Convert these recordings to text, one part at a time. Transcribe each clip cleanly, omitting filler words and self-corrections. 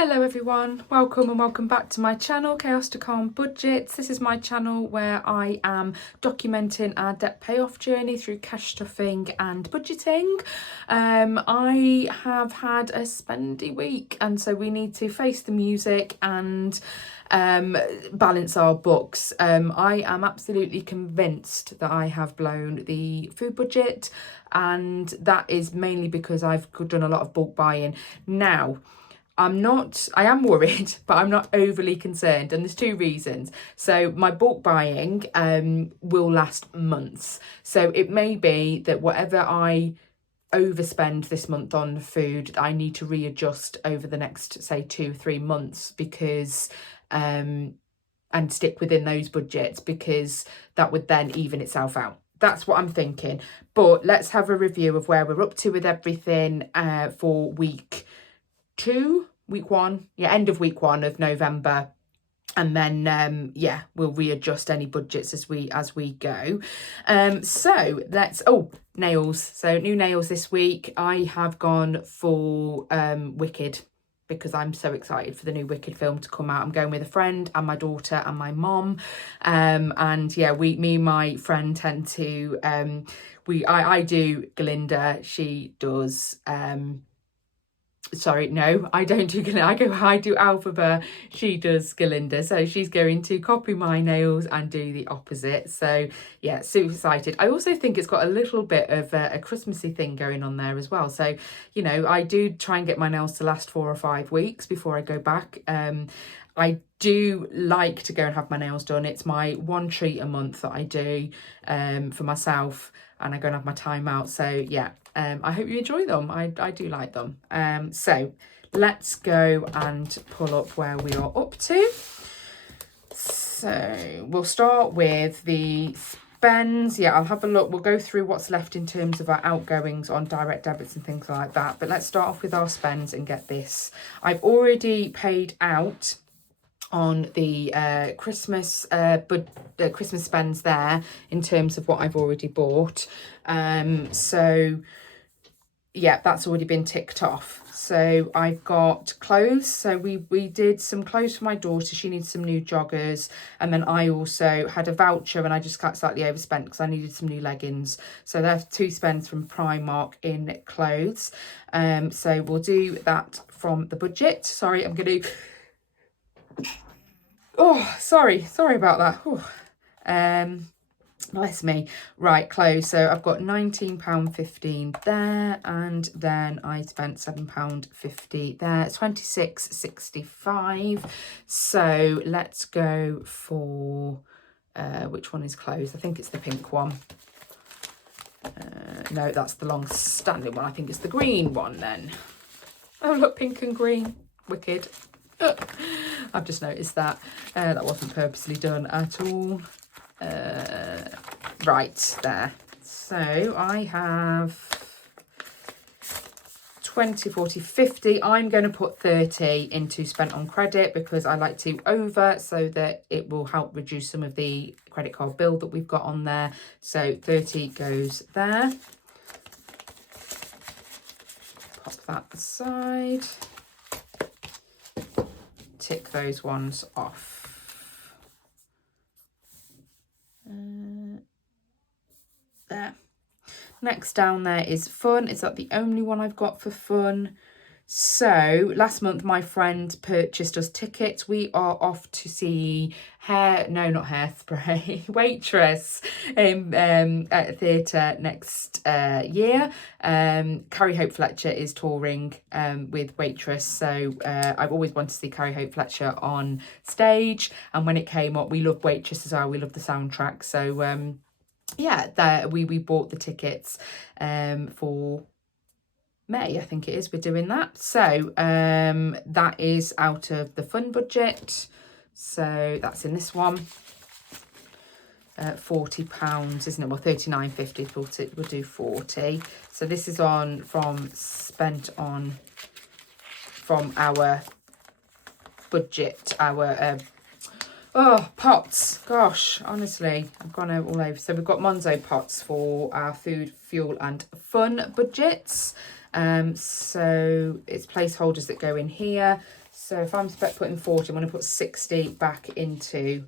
Hello everyone, welcome and welcome back to my channel, Chaos to Calm Budgets. This is my channel where I am documenting our debt payoff journey through cash stuffing and budgeting. I have had a spendy week, and so we need to face the music and balance our books. I am absolutely convinced that I have blown the food budget, and that is mainly because I've done a lot of bulk buying. Now, I am worried, but I'm not overly concerned. And there's two reasons. So my bulk buying will last months. So it may be that whatever I overspend this month on food, I need to readjust over the next, say, 2-3 months because and stick within those budgets, because that would then even itself out. That's what I'm thinking. But let's have a review of where we're up to with everything for week 1, end of week 1 of November, and then we'll readjust any budgets as we go. So let's nails. So new nails this week. I have gone for Wicked, because I'm so excited for the new Wicked film to come out. I'm going with a friend and my daughter and my mom, and yeah, me and my friend tend to I do Glinda, she does sorry, no, I don't do Glinda. I do Alphabet, she does Galinda. So she's going to copy my nails and do the opposite. So yeah, super excited. I also think it's got a little bit of a Christmassy thing going on there as well. So, you know, I do try and get my nails to last 4 or 5 weeks before I go back. I do like to go and have my nails done. It's my one treat a month that I do for myself, and I go and have my time out. So yeah, I hope you enjoy them. I do like them. So let's go and pull up where we are up to. So we'll start with the spends. Yeah, I'll have a look. We'll go through what's left in terms of our outgoings on direct debits and things like that. But let's start off with our spends and get this. I've already paid out on the Christmas Christmas spends there in terms of what I've already bought. So yeah, that's already been ticked off. So I've got clothes. So we did some clothes for my daughter. She needs some new joggers. And then I also had a voucher, and I just got slightly overspent because I needed some new leggings. So there's 2 spends from Primark in clothes. So we'll do that from the budget. Sorry, I'm going to... Oh, sorry about that. Bless me. Right, clothes. So I've got £19.15 there, and then I spent £7.50 there. It's £26.65. So let's go for which one is closed? I think it's the pink one. No, that's the long-standing one. I think it's the green one then. Oh, look, pink and green. Wicked. I've just noticed that. That wasn't purposely done at all. Right, there. So I have 20, 40, 50. I'm going to put 30 into spent on credit because I like to over, so that it will help reduce some of the credit card bill that we've got on there. So 30 goes there. Pop that aside. Tick those ones off. There. Next down there is fun. Is that the only one I've got for fun? So last month my friend purchased us tickets. We are off to see Waitress at a theatre next year. Carrie Hope Fletcher is touring with Waitress, so I've always wanted to see Carrie Hope Fletcher on stage, and when it came up, we love Waitress as well. We love the soundtrack, so yeah, we bought the tickets for May, I think it is. We're doing that. So that is out of the fun budget. So that's in this one. £40, isn't it? Well, £39.50. We'll do 40. So this is spent on from our budget, our pots. Gosh, honestly, I've gone all over. So we've got Monzo pots for our food, fuel and fun budgets. So it's placeholders that go in here. So if I'm putting 40, I'm going to put 60 back into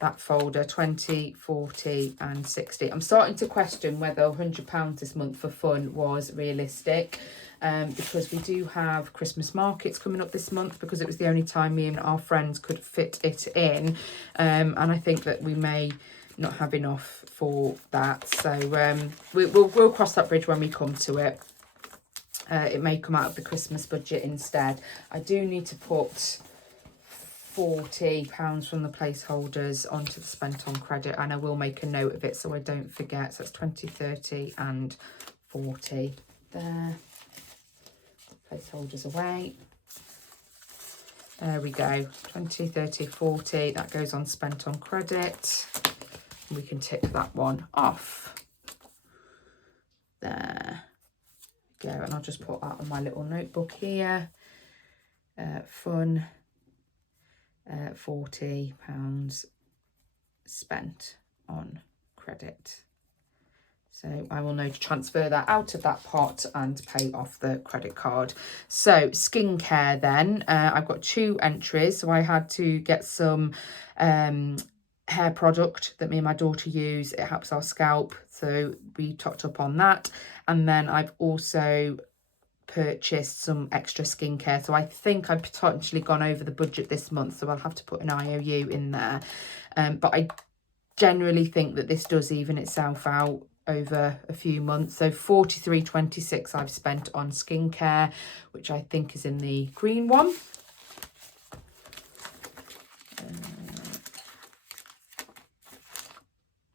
that folder, 20, 40 and 60. I'm starting to question whether £100 this month for fun was realistic, because we do have Christmas markets coming up this month, because it was the only time me and our friends could fit it in, and I think that we may not have enough for that. So we'll cross that bridge when we come to it. It may come out of the Christmas budget instead. I do need to put £40 from the placeholders onto the spent on credit, and I will make a note of it so I don't forget. So it's 20, 30 and 40 there. Placeholders away. There we go. 20, 30, 40. That goes on spent on credit. We can tick that one off. There we go. And I'll just put that on my little notebook here. Fun. £40 spent on credit. So I will know to transfer that out of that pot and pay off the credit card. So skincare then, I've got 2 entries. So I had to get some hair product that me and my daughter use. It helps our scalp, so we topped up on that. And then I've also purchased some extra skincare, so I think I've potentially gone over the budget this month, so I'll have to put an IOU in there, but I generally think that this does even itself out over a few months. So 43.26 I've spent on skincare, which I think is in the green one.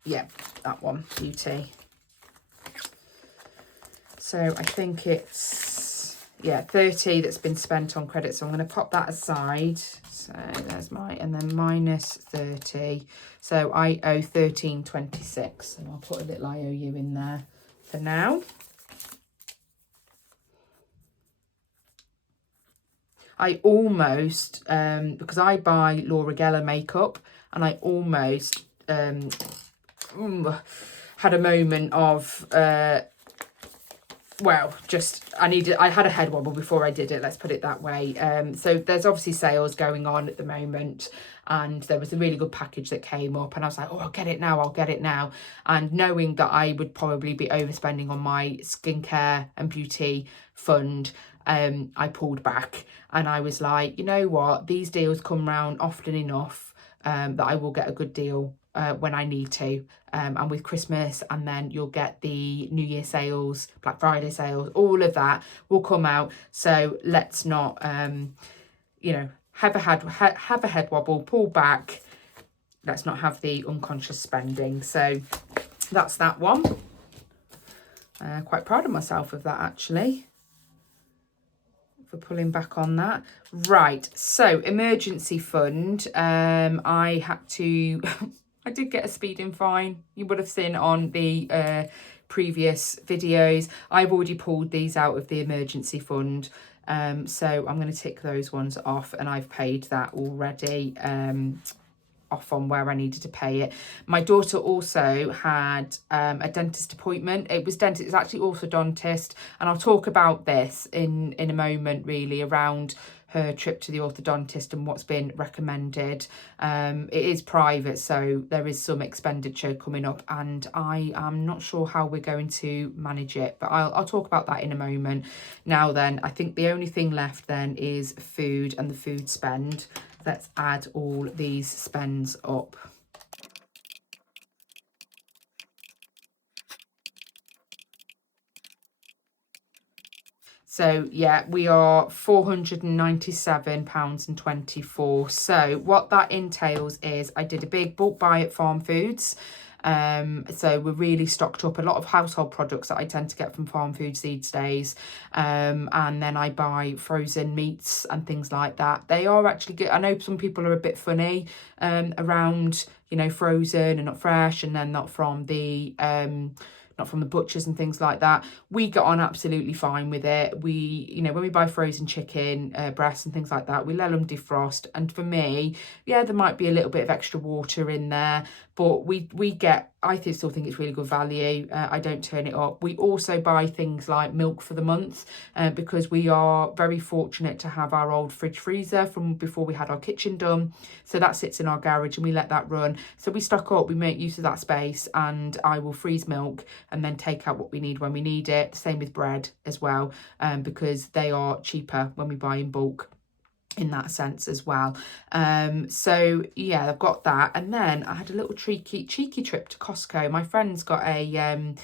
Yeah, that one, beauty. So I think it's, yeah, 30 that's been spent on credit. So I'm going to pop that aside. So there's my, and then minus 30. So I owe 13.26. So I'll put a little IOU in there for now. I almost, because I buy Laura Geller makeup, and I almost had a moment of, well, just I had a head wobble before I did it, let's put it that way. So there's obviously sales going on at the moment, and there was a really good package that came up, and I was like, oh, I'll get it now. And knowing that I would probably be overspending on my skincare and beauty fund, I pulled back, and I was like, you know what, these deals come round often enough that I will get a good deal when I need to, and with Christmas, and then you'll get the New Year sales, Black Friday sales, all of that will come out. So let's not, you know, have a head wobble, pull back. Let's not have the unconscious spending. So that's that one. Quite proud of myself of that, actually, for pulling back on that. Right, so emergency fund. I had to I did get a speeding fine. You would have seen on the previous videos. I've already pulled these out of the emergency fund, so I'm going to tick those ones off, and I've paid that already, off on where I needed to pay it. My daughter also had a dentist appointment. It's actually orthodontist, and I'll talk about this in a moment, really, around her trip to the orthodontist and what's been recommended. It is private, so there is some expenditure coming up, and I am not sure how we're going to manage it, but I'll talk about that in a moment. Now then, I think the only thing left then is food and the food spend. Let's add all these spends up. So yeah, we are £497.24. So what that entails is I did a big bulk buy at Farm Foods. So we're really stocked up. A lot of household products that I tend to get from Farm Foods these days. And then I buy frozen meats and things like that. They are actually good. I know some people are a bit funny around, you know, frozen and not fresh, and then not from the butchers and things like that. We got on absolutely fine with it. We, you know, when we buy frozen chicken breasts and things like that, we let them defrost. And for me, yeah, there might be a little bit of extra water in there, but we get, still think it's really good value. I don't turn it up. We also buy things like milk for the month because we are very fortunate to have our old fridge freezer from before we had our kitchen done. So that sits in our garage and we let that run. So we stock up, we make use of that space, and I will freeze milk and then take out what we need when we need it. Same with bread as well, because they are cheaper when we buy in bulk in that sense as well. So yeah, I've got that. And then I had a little cheeky trip to Costco. My friend's got a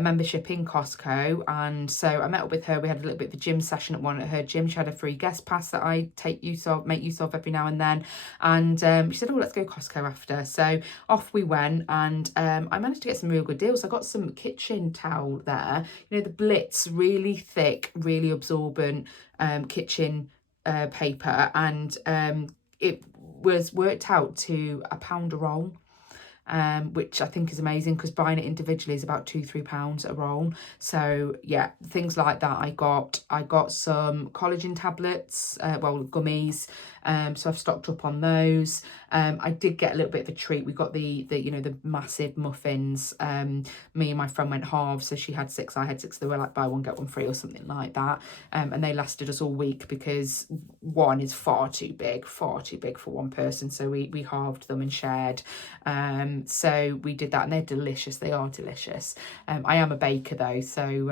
membership in Costco, and so I met up with her. We had a little bit of a gym session at her gym. She had a free guest pass that I make use of every now and then, and she said, oh, let's go Costco after. So off we went, and I managed to get some real good deals. I got some kitchen towel there, the Blitz, really thick, really absorbent kitchen paper, and it was worked out to £1 a roll, which I think is amazing, because buying it individually is about £2-3 a roll. So yeah, things like that. I got some collagen tablets, gummies, so I've stocked up on those. I did get a little bit of a treat. We got the massive muffins. Me and my friend went halves, so she had 6, I had 6. They were like buy one get one free or something like that, and they lasted us all week, because one is far too big for one person, so we halved them and shared. So we did that, and they're delicious. They are delicious. I am a baker though, so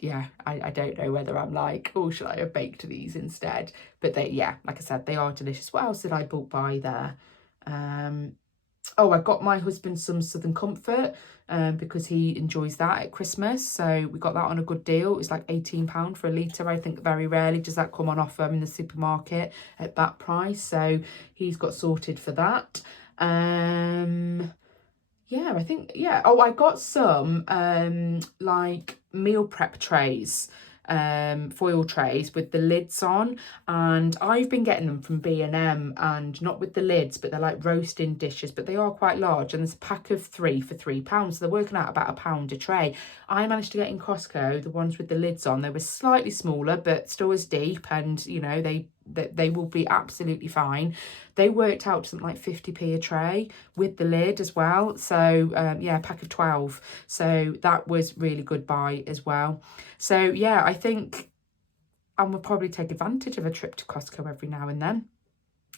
yeah, I don't know whether I'm like, oh, should I have baked these instead? But they, yeah, like I said, they are delicious. What else did I bulk buy there? Oh, I got my husband some Southern Comfort because he enjoys that at Christmas. So we got that on a good deal. It was like £18 for a litre. I think very rarely does that come on offer in the supermarket at that price. So he's got sorted for that. Yeah, I think, yeah. Oh, I got some like meal prep trays, foil trays with the lids on, and I've been getting them from B&M, and not with the lids, but they're like roasting dishes, but they are quite large, and there's a pack of 3 for £3, so they're working out about £1 a tray. I managed to get in Costco the ones with the lids on. They were slightly smaller, but still as deep, and they will be absolutely fine. They worked out to something like 50p a tray with the lid as well. So yeah, a pack of 12. So that was really good buy as well. So yeah, I think I will probably take advantage of a trip to Costco every now and then.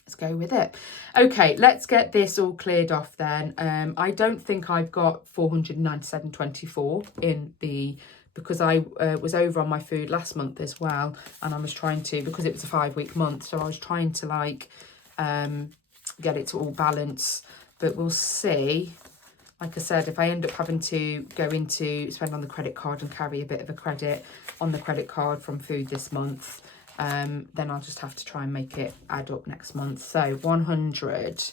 Let's go with it. Okay, let's get this all cleared off then. I don't think I've got 497.24 in the, because I was over on my food last month as well, and I was trying to, because it was a 5-week month, so I was trying to like get it to all balance. But we'll see. Like I said, if I end up having to go into spend on the credit card and carry a bit of a credit on the credit card from food this month, then I'll just have to try and make it add up next month. So 100,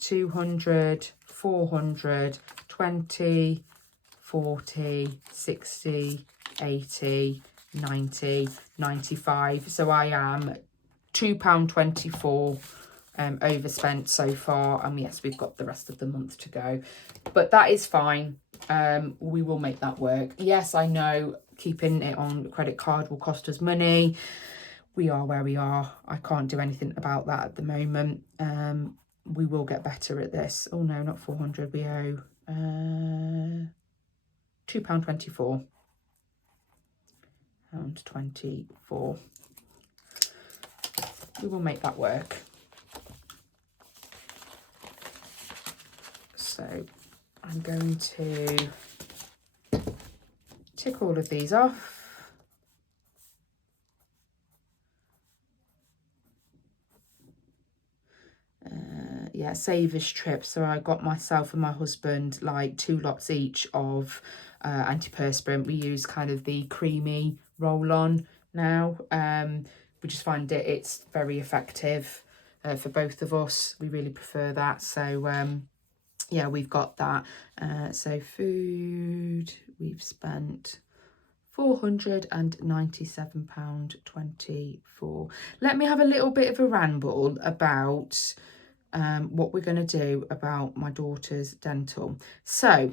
200, 400, 20, 40, 60, 80, 90, 95. So I am £2.24 overspent so far, and yes, we've got the rest of the month to go, but that is fine. We will make that work. Yes, I know keeping it on credit card will cost us money. We are where we are. I can't do anything about that at the moment. We will get better at this. Oh no, not 400. We owe £2.24. £24. We will make that work. So I'm going to tick all of these off. Yeah, Savers trip. So I got myself and my husband like 2 lots each of antiperspirant. We use kind of the creamy roll-on now. We just find it's very effective for both of us. We really prefer that. So yeah, we've got that. So food, we've spent £497.24. Let me have a little bit of a ramble about what we're going to do about my daughter's dental. So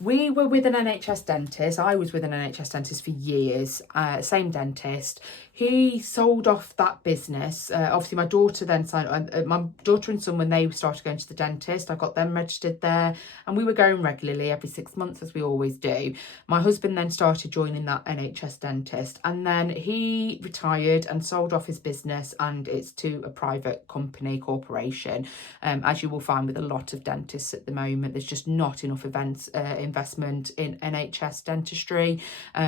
We were with an NHS dentist. I was with an NHS dentist for years, same dentist. He sold off that business. Obviously, my daughter then signed, my daughter and son, when they started going to the dentist, I got them registered there, and we were going regularly every 6 months, as we always do. My husband then started joining that NHS dentist, and then he retired and sold off his business, and it's to a private company, corporation. As you will find with a lot of dentists at the moment, there's just not enough investment in NHS dentistry,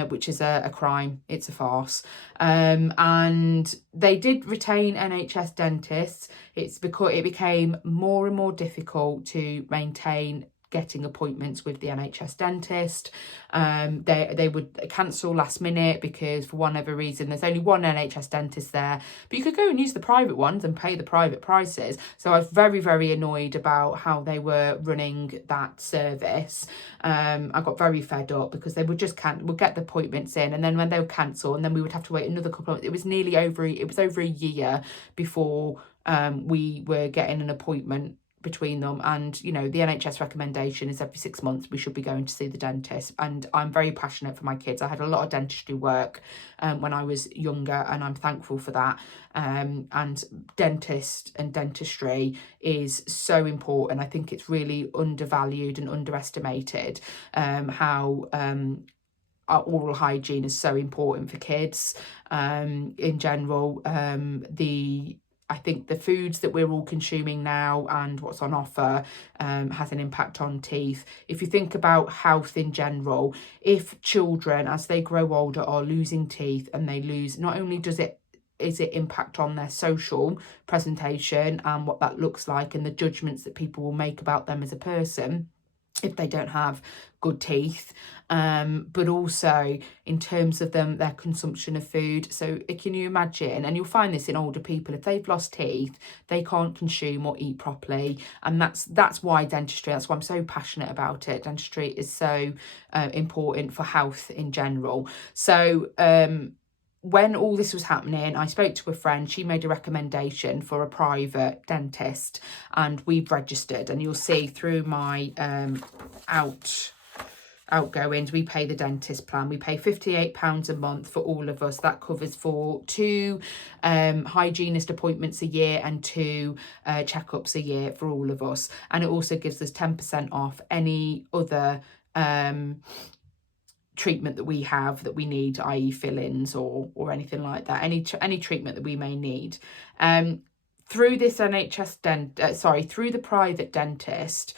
which is a crime. It's a farce. And they did retain NHS dentists. It's because it became more and more difficult to maintain getting appointments with the NHS dentist. They would cancel last minute because for whatever reason there's only one NHS dentist there, but you could go and use the private ones and pay the private prices. So I was very, very annoyed about how they were running that service. I got very fed up because they would just would get the appointments in, and then when they would cancel, and then we would have to wait another couple of, it was over a year before we were getting an appointment between them. And the NHS recommendation is every 6 months we should be going to see the dentist, and I'm very passionate for my kids. I had a lot of dentistry work when I was younger, and I'm thankful for that. And dentist and dentistry is so important. I think it's really undervalued and underestimated, how our oral hygiene is so important for kids in general. I think the foods that we're all consuming now and what's on offer has an impact on teeth. If you think about health in general, if children, as they grow older, are losing teeth, and they lose, not only is it impact on their social presentation and what that looks like, and the judgments that people will make about them as a person if they don't have good teeth, but also in terms of their consumption of food. So can you imagine, and you'll find this in older people, if they've lost teeth, they can't consume or eat properly. And that's why dentistry, that's why I'm so passionate about it. Dentistry is so important for health in general. So when all this was happening, I spoke to a friend. She made a recommendation for a private dentist, and we've registered. And you'll see through my outgoings, we pay the dentist plan. We pay £58 a month for all of us. That covers for 2 hygienist appointments a year and 2 checkups a year for all of us. And it also gives us 10% off any other treatment that we have that we need, i.e. fill-ins or anything like that, any treatment that we may need. Through this through the private dentist,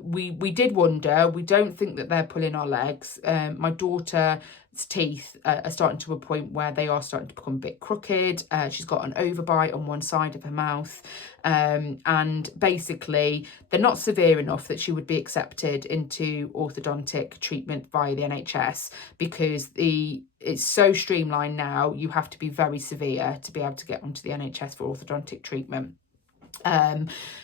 we did wonder. We don't think that they're pulling our legs. My daughter's teeth are starting to a point where they are starting to become a bit crooked. She's got an overbite on one side of her mouth, and basically they're not severe enough that she would be accepted into orthodontic treatment via the NHS, because it's so streamlined now. You have to be very severe to be able to get onto the NHS for orthodontic treatment.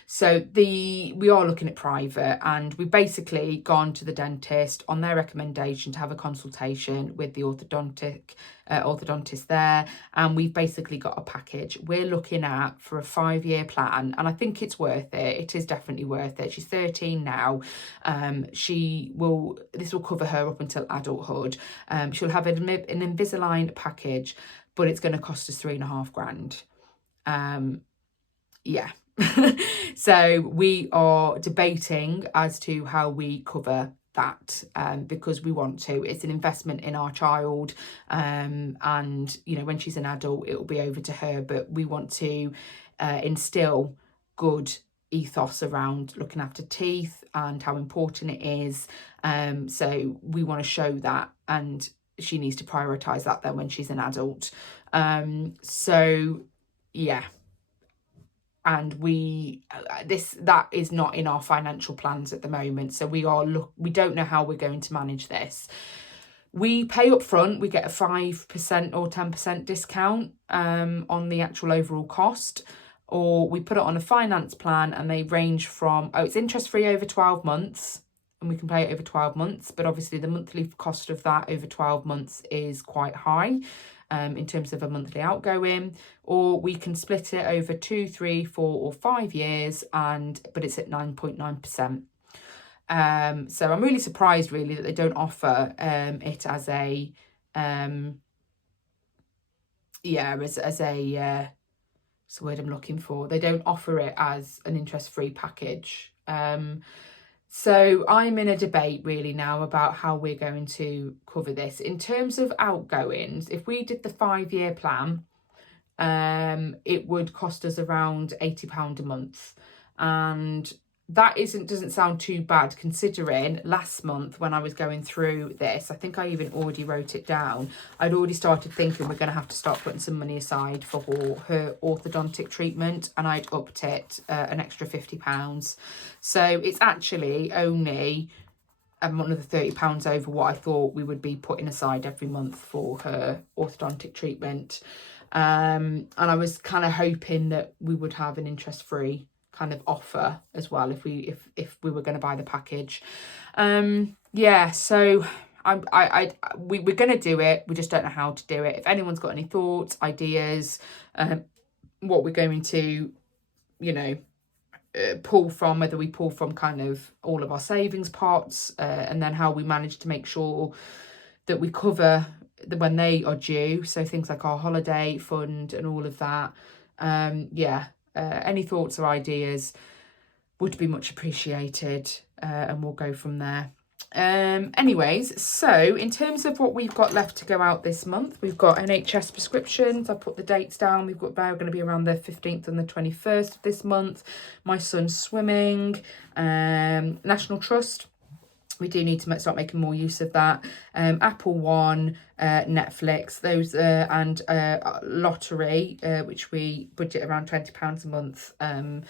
So we are looking at private, and we've basically gone to the dentist on their recommendation to have a consultation with the orthodontist there, and we've basically got a package we're looking at for a 5-year plan, and I think it's worth it. It is definitely worth it. She's 13 now. This will cover her up until adulthood. She'll have an Invisalign package, but it's going to cost us £3,500. Yeah. So we are debating as to how we cover that, because we want to. It's an investment in our child, and when she's an adult, it will be over to her, but we want to instill good ethos around looking after teeth and how important it is. So we want to show that, and she needs to prioritize that then when she's an adult. So yeah. And that is not in our financial plans at the moment. So we don't know how we're going to manage this. We pay up front. We get a 5% or 10% discount on the actual overall cost, or we put it on a finance plan, and they range from, it's interest free over 12 months, and we can pay it over 12 months. But obviously the monthly cost of that over 12 months is quite high in terms of a monthly outgoing. Or we can split it over 2, 3, 4 or 5 years, but it's at 9.9%. So I'm really surprised really that they don't offer it as a as a what's the word I'm looking for? They don't offer it as an interest-free package. So I'm in a debate really now about how we're going to cover this. In terms of outgoings, if we did the 5-year plan, it would cost us around £80 a month. And that doesn't sound too bad considering last month when I was going through this, I think I even already wrote it down. I'd already started thinking we're going to have to start putting some money aside for her orthodontic treatment, and I'd upped it an extra £50. So it's actually only another £30 over what I thought we would be putting aside every month for her orthodontic treatment. And I was kind of hoping that we would have an interest-free kind of offer as well if we were going to buy the package. So we're going to do it. We just don't know how to do it. If anyone's got any thoughts, ideas, what we're going to, pull from, whether we pull from kind of all of our savings pots, and then how we manage to make sure that we cover when they are due, so things like our holiday fund and all of that. Any thoughts or ideas would be much appreciated, and we'll go from there. Anyways, so in terms of what we've got left to go out this month, we've got NHS prescriptions. I put the dates down. They're going to be around the 15th and the 21st of this month. My son's swimming, National Trust. We do need to start making more use of that. Apple One, Netflix, those, and lottery, which we budget around £20 a month. And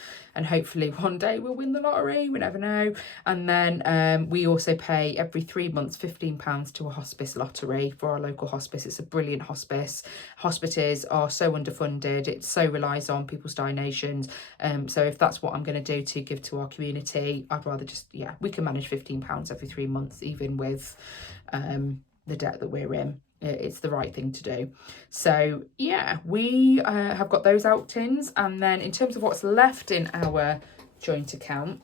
hopefully one day we'll win the lottery. We never know. And then we also pay every 3 months £15 to a hospice lottery for our local hospice. It's a brilliant hospice. Hospices are so underfunded. It so relies on people's donations. So if that's what I'm going to do to give to our community, I'd rather we can manage £15 every 3 months, even with the debt that we're in. It's the right thing to do. So we have got those outings. And then in terms of what's left in our joint account,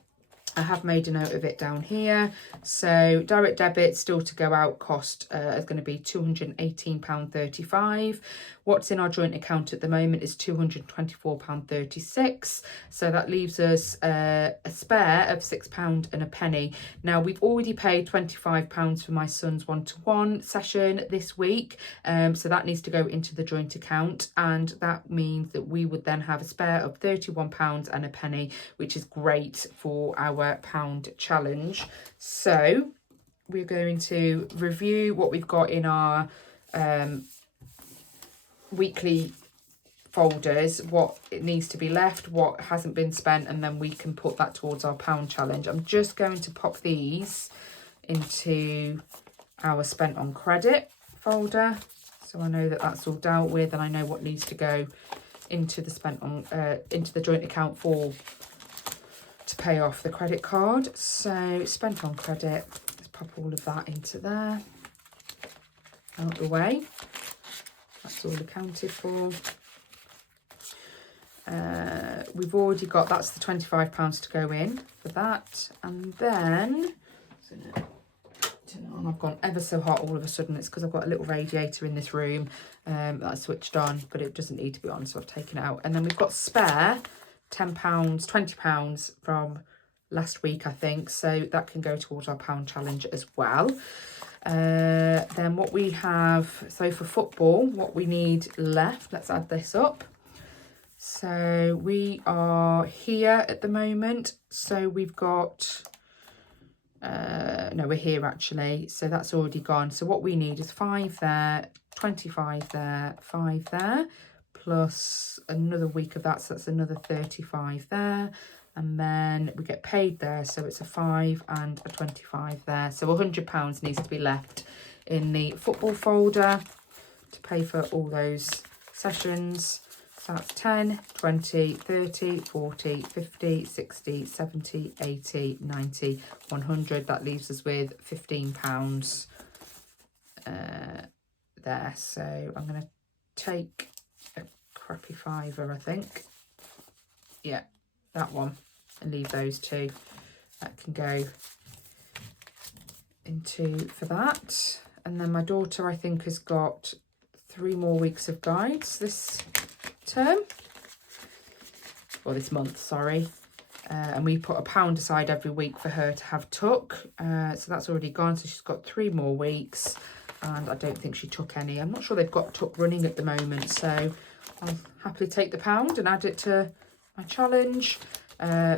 I have made a note of it down here. So direct debit still to go out cost is going to be £218.35. What's in our joint account at the moment is £224.36. So that leaves us a spare of £6 and a penny. Now we've already paid £25 for my son's one-to-one session this week. So that needs to go into the joint account, and that means that we would then have a spare of £31 and a penny, which is great for our pound challenge. So we're going to review what we've got in our weekly folders, what it needs to be left, what hasn't been spent, and then we can put that towards our pound challenge. I'm just going to pop these into our spent on credit folder, so I know that that's all dealt with, and I know what needs to go into the into the joint account to pay off the credit card. So spent on credit, let's pop all of that into there, out the way. That's all accounted for. We've already got, that's the £25 to go in for that. And then, I've gone ever so hot all of a sudden. It's because I've got a little radiator in this room that I switched on, but it doesn't need to be on, so I've taken it out. And then we've got spare £10, £20 from last week, I think. So that can go towards our pound challenge as well. Then what we have, so for football, what we need left, let's add this up. So we are here at the moment. So we've got, no, we're here actually. So that's already gone. So what we need is 5 there, 25 there, 5 there, plus another week of that. So that's another 35 there. And then we get paid there, so it's a 5 and a 25 there. So £100 needs to be left in the football folder to pay for all those sessions. So that's 10, 20, 30, 40, 50, 60, 70, 80, 90, 100. That leaves us with £15 there. So I'm going to take a crappy fiver, I think. Yeah, that one. And leave those two. That can go for that. And then my daughter, I think, has got 3 more weeks of guides this term, or this month, sorry. And we put £1 aside every week for her to have took. So that's already gone. So she's got 3 more weeks, and I don't think she took any. I'm not sure they've got took running at the moment. So I'll happily take the £1 and add it to my challenge.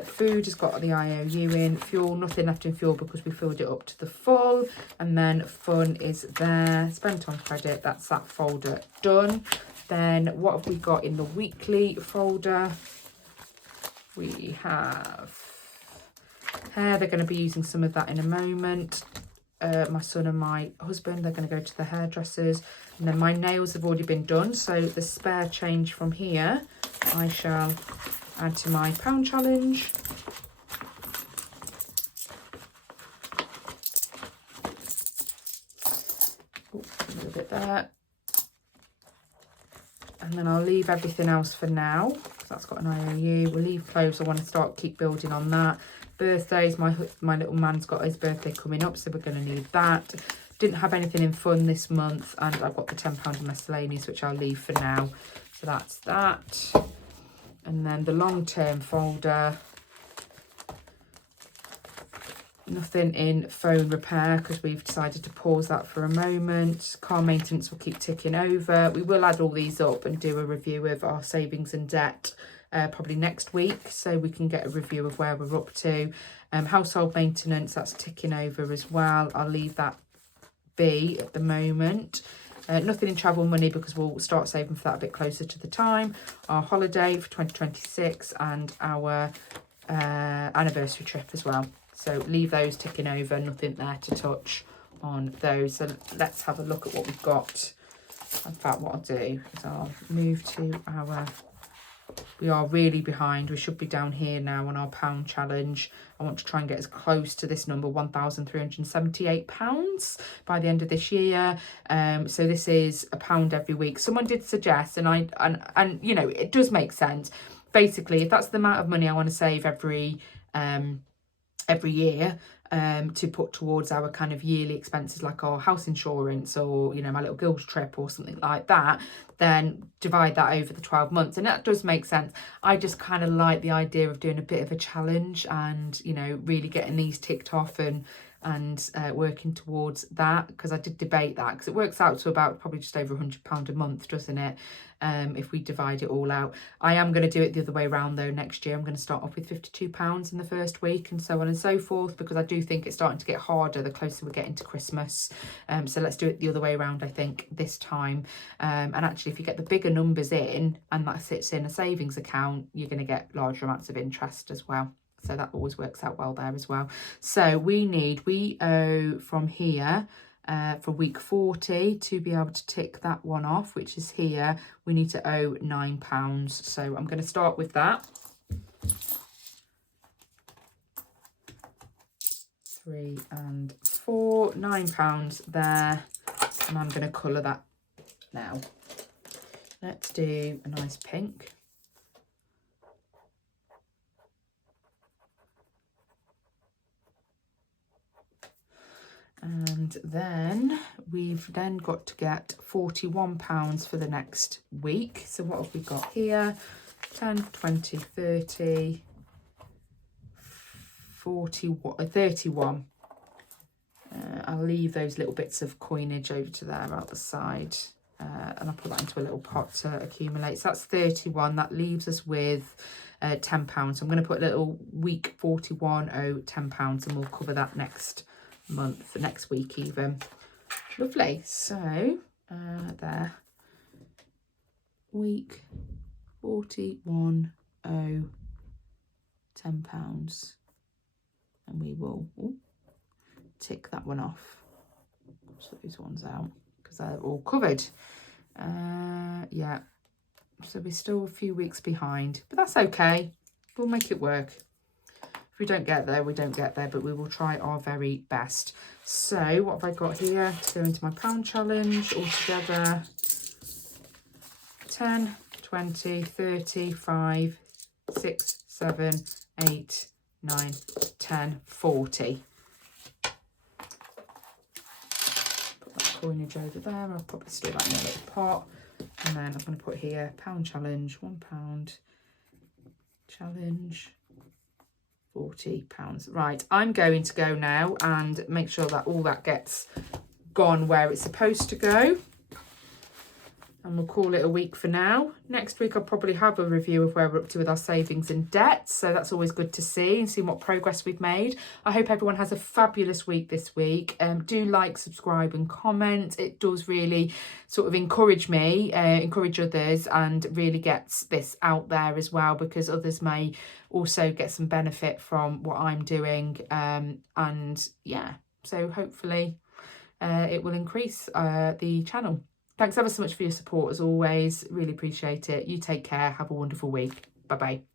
Food has got the IOU in. Fuel, nothing left in fuel because we filled it up to the full. And then fun is there. Spent on credit, that's that folder done. Then what have we got in the weekly folder? We have hair. They're going to be using some of that in a moment. My son and my husband, they're going to go to the hairdressers. And then my nails have already been done. So the spare change from here, I shall add to my £1 challenge. Ooh, a little bit there. And then I'll leave everything else for now, because that's got an IOU. We'll leave clothes. I want to keep building on that. Birthdays, my little man's got his birthday coming up, so we're going to need that. Didn't have anything in fun this month, and I've got the £10 in miscellaneous, which I'll leave for now. So that's that. And then the long-term folder, nothing in phone repair because we've decided to pause that for a moment. Car maintenance will keep ticking over. We will add all these up and do a review of our savings and debt probably next week, so we can get a review of where we're up to. Household maintenance, that's ticking over as well. I'll leave that be at the moment. Nothing in travel money because we'll start saving for that a bit closer to the time. Our holiday for 2026 and our anniversary trip as well. So leave those ticking over, nothing there to touch on those. So let's have a look at what we've got. In fact, what I'll do is I'll move to our... We are really behind. We should be down here now on our £1 challenge. I want to try and get as close to this number, £1,378 by the end of this year. So this is £1 every week. Someone did suggest, and you know, it does make sense. Basically, if that's the amount of money I want to save every year, to put towards our kind of yearly expenses like our house insurance or, you know, my little girls trip or something like that, then divide that over the 12 months. And that does make sense. I just kind of like the idea of doing a bit of a challenge and, you know, really getting these ticked off and working towards that, because I did debate that, because it works out to about probably just over £100 a month, doesn't it, if we divide it all out. I am going to do it the other way around though next year. I'm going to start off with £52 in the first week and so on and so forth, because I do think it's starting to get harder the closer we're getting to Christmas. So let's do it the other way around, I think, this time. And actually, if you get the bigger numbers in and that sits in a savings account, you're going to get larger amounts of interest as well. So that always works out well there as well. So we owe from here for week 40 to be able to tick that one off, which is here. We need to owe £9. So I'm going to start with that. 3 and 4, £9 there. And I'm going to colour that now. Let's do a nice pink. And then we've then got to get £41 for the next week. So what have we got here? 10, 20, 30, 41, 31. I'll leave those little bits of coinage over to there out the side. And I'll put that into a little pot to accumulate. So that's 31. That leaves us with £10. So I'm going to put a little week 41, £10, and we'll cover that next month, next week even. Lovely. So there, week 41, £10, and we will tick that one off. Sort these ones out because they're all covered. Yeah, so we're still a few weeks behind, but that's okay. We'll make it work. If we don't get there, we don't get there, but we will try our very best. So what have I got here to go into my £1 challenge altogether? 10, 20, 30, 5, 6, 7, 8, 9, 10, 40. coinage over there. I'll probably store that in a little pot. And then I'm going to put here, pound challenge, £1 challenge, £40. Right, I'm going to go now and make sure that all that gets gone where it's supposed to go. And we'll call it a week for now. Next week I'll probably have a review of where we're up to with our savings and debts. So that's always good to see and see what progress we've made. I hope everyone has a fabulous week this week. Do like, subscribe and comment. It does really sort of encourage me, encourage others, and really gets this out there as well, because others may also get some benefit from what I'm doing. And yeah, so hopefully it will increase the channel. Thanks ever so much for your support as always. Really appreciate it. You take care. Have a wonderful week. Bye-bye.